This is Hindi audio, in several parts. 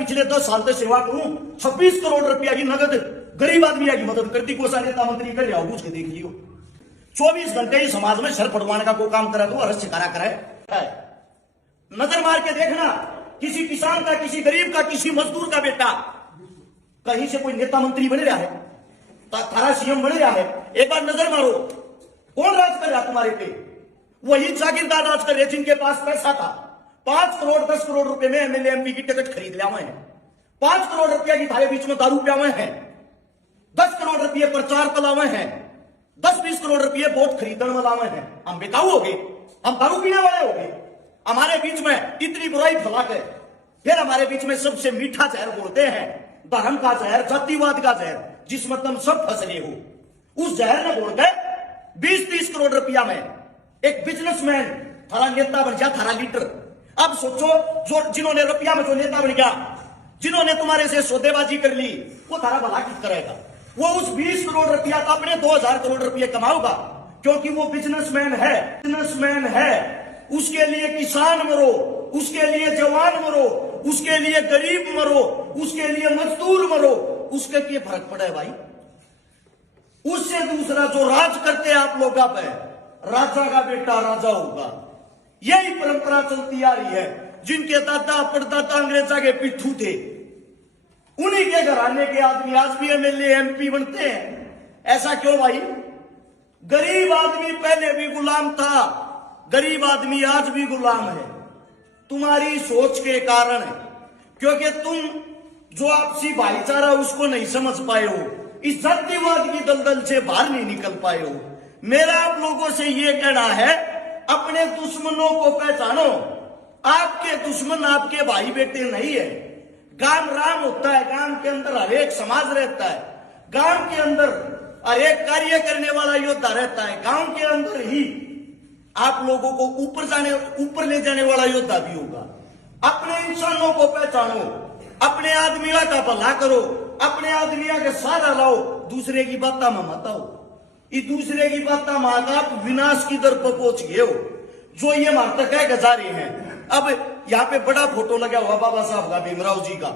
पिछले 10 साल से सेवा करूं, 26 करोड़ रुपया की नगद गरीब आदमी की मदद करती। कोई सा नेता मंत्री कर रहा पूछ के देख लियो। 24 घंटे ही समाज में सर फड़वाने का कोई काम करा तो अरेस्ट करा कराए। नजर मार के देखना, किसी किसान का, किसी गरीब का, किसी मजदूर का बेटा कहीं से कोई नेता मंत्री बन रहा है, थारा सीएम बन रहा है। एक बार नजर मारो, कौन राज कर रहा तुम्हारे पे? वही जागीरदार राज कर रहे जिनके पास पैसा था। 5 करोड़ 10 करोड़ रुपए में एमएलए एमपी की टिकट खरीद लिया हुए हैं। 5 करोड़ रुपया की थारे बीच में दारू पिया हुए हैं। 10 करोड़ रुपये प्रचार पला हुए हैं। 10-20 करोड़ रुपये वोट खरीदने वाला हुए हैं। हम बेकाऊ हो गए, हम दारू पीने वाले हो गए। हमारे बीच में इतनी बुराई फैला के फिर हमारे बीच में सबसे मीठा जहर बोलते हैं, धर्म का जहर, जातिवाद का जहर, जिसमें तुम सब फंस रहे हो। उस जहर ने बोल के 20-30 करोड़ रुपया में एक बिजनेसमैन थारा नेता बन गया, थारा लीडर। अब सोचो, जो जिन्होंने रुपया में जो नेता बन गया, जिन्होंने तुम्हारे से सौदेबाजी कर ली, वो थारा भला किस करेगा? वो उस 20 करोड़ रुपया का अपने 2000 करोड़ रुपये कमाओगा, क्योंकि वो बिजनेसमैन है। बिजनेसमैन है, उसके लिए किसान मरो, उसके लिए जवान मरो, उसके लिए गरीब मरो, उसके लिए मजदूर मरो, उसके क्या फर्क पड़ा है भाई? उससे दूसरा जो राज करते आप लोग पे, राजा का बेटा राजा होगा। यही परंपरा चलती आ रही है। जिनके दादा परदादा अंग्रेजा के पिट्ठू थे, उन्हीं के घराने के आदमी आज भी एमएलए एमपी बनते हैं। ऐसा क्यों भाई? गरीब आदमी पहले भी गुलाम था, गरीब आदमी आज भी गुलाम है। तुम्हारी सोच के कारण है, क्योंकि तुम जो आपसी भाईचारा उसको नहीं समझ पाए हो, इस जातिवाद की दलदल से बाहर नहीं निकल पाए हो। मेरा आप लोगों से यह कहना है, अपने दुश्मनों को पहचानो। आपके दुश्मन आपके भाई बेटे नहीं है। गांव राम होता है, गांव के अंदर हर एक समाज रहता है, गांव के अंदर हर एक कार्य करने वाला योद्धा रहता है, गांव के अंदर ही आप लोगों को ऊपर ले जाने वाला योद्धा भी होगा। अपने इंसानों को पहचानो, अपने आदमियों का भला करो, अपने आदमियों के सहारा लाओ, दूसरे की बात में मत आओ। इस दूसरे की बात में आप विनाश की दर पर पहुंच गए हो। जो ये मारता कह गजा रहे हैं। अब यहाँ पे बड़ा फोटो लगा हुआ बाबा साहब का, भीमराव जी का।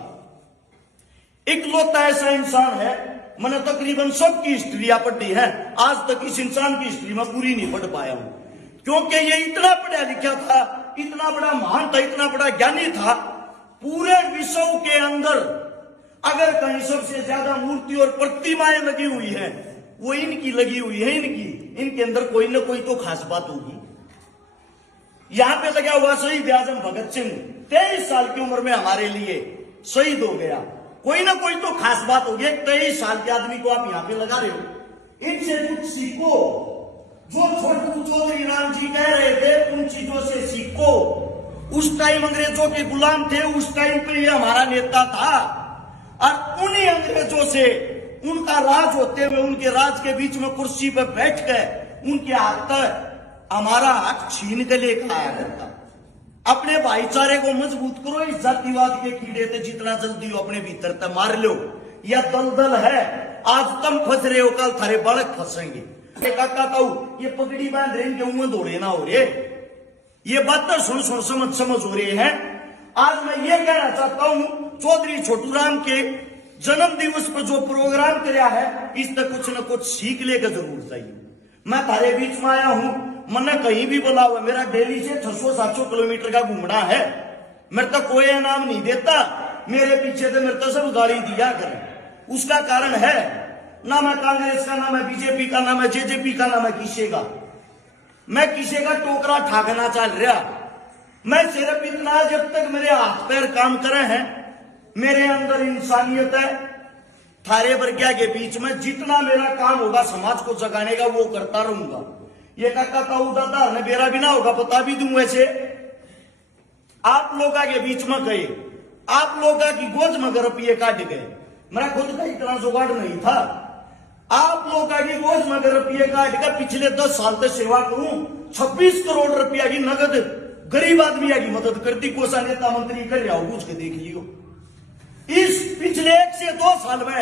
इकलौता ऐसा इंसान है, मैंने तकरीबन सबकी हिस्ट्री पढ़ी है, आज तक इस इंसान की हिस्ट्री में पूरी नहीं पढ़ पाया हूं, क्योंकि ये इतना पढ़ा लिखा था, इतना बड़ा महान था, इतना बड़ा ज्ञानी था। पूरे विश्व के अंदर अगर कहीं सबसे ज्यादा मूर्ति और प्रतिमाएं लगी हुई है, वो इनकी लगी हुई है। इनके अंदर कोई ना कोई तो खास बात होगी। यहां पे लगा हुआ शहीद आजम भगत सिंह, 23 साल की उम्र में हमारे लिए शहीद हो गया। कोई ना कोई तो खास बात होगी। 23 साल के आदमी को आप यहां पे लगा रहे हो। इनसे कुछ सीखो। जो छोटू चौधरी राम जी कह रहे थे, उन चीजों से सीखो। उस टाइम अंग्रेजों के गुलाम थे, उस टाइम पे ये हमारा नेता था, और उन्हीं अंग्रेजों से उनका राज होते हुए, उनके राज के बीच में कुर्सी पर बैठ कर उनके हाथ तक हमारा हाथ छीन के लेकर आया करता। अपने भाईचारे को मजबूत करो। इस जातिवाद के कीड़े से जितना जल्दी हो अपने भीतर तक मार लो। यह दलदल है, आज तुम फंस रहे हो, कल थारे बालक फंसेंगे। काका ताऊ ये पगड़ी बांध रहे, इनके उम्र दौड़े ना हो रहे। ये बातें सुन समझ हो रहे हैं। आज मैं ये कहना चाहता हूं, चौधरी छोटू राम के जन्म दिवस पर जो प्रोग्राम किया है, इस तक कुछ न कुछ सीख लेकर जरूर चाहिए। मैं थारे बीच में आया हूं, मैंने कहीं भी बोला हुआ, मेरा डेली से 600-700 किलोमीटर का घूमना है। मेरे तो कोई इनाम नहीं देता, मेरे पीछे तो मेरे तो सब गाड़ी दिया करें। उसका कारण है, ना मैं कांग्रेस का, ना मैं बीजेपी का, ना मैं जेजेपी का, ना मैं किसी का, मैं किसी का टोकरा ठाकना चल रहा। मैं सिर्फ इतना, जब तक मेरे हाथ पैर काम करे हैं, मेरे अंदर इंसानियत है, थारे वर्गिया के बीच में जितना मेरा काम होगा समाज को जगाने का, वो करता रहूंगा। ये काका ताऊ दादा ने मेरा भी ना होगा, बता भी दूं। वैसे आप लोगों के बीच में गए, आप लोगों की गोद में रुपये काट गए। मेरा खुद का इतना जुगाड़ नहीं था। आप लोगों की गोद में रुपये काट कर पिछले 10 साल से सेवा करूं, 26 करोड़ रुपया की नगद गरीब आदमी की मदद करती। कोई सा नेता मंत्री कर रहा हो पूछ के देख लियो। इस पिछले 1 से 2 साल में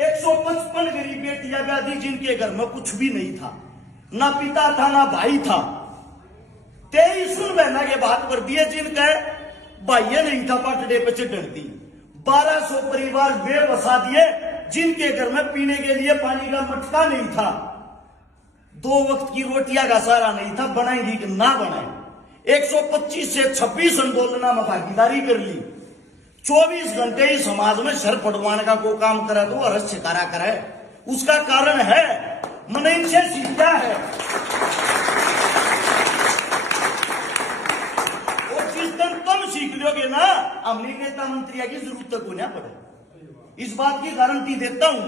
155 गरीब बेटियां ब्याह, जिनके घर में कुछ भी नहीं था, ना पिता था ना भाई था। 23 बहना के बात पर दिए, जिनका भाइया नहीं था, पटड़े पे चढ़ती। 1200 परिवार वे बसा दिए जिनके घर में पीने के लिए पानी का मटका नहीं था, 2 वक्त की रोटियां का सहारा नहीं था, बनाएंगी कि ना बनाए। 125 से 26 आंदोलना में भागीदारी कर ली, 24 घंटे ही समाज में सर पड़वाने का को काम करा तो अरस शिकारा करे। उसका कारण है मैंने इनसे सीखा है, और जिस दिन तुम सीख लोगे ना, हमने नेता मंत्री की जरूरत को ना पड़े। इस बात की गारंटी देता हूं।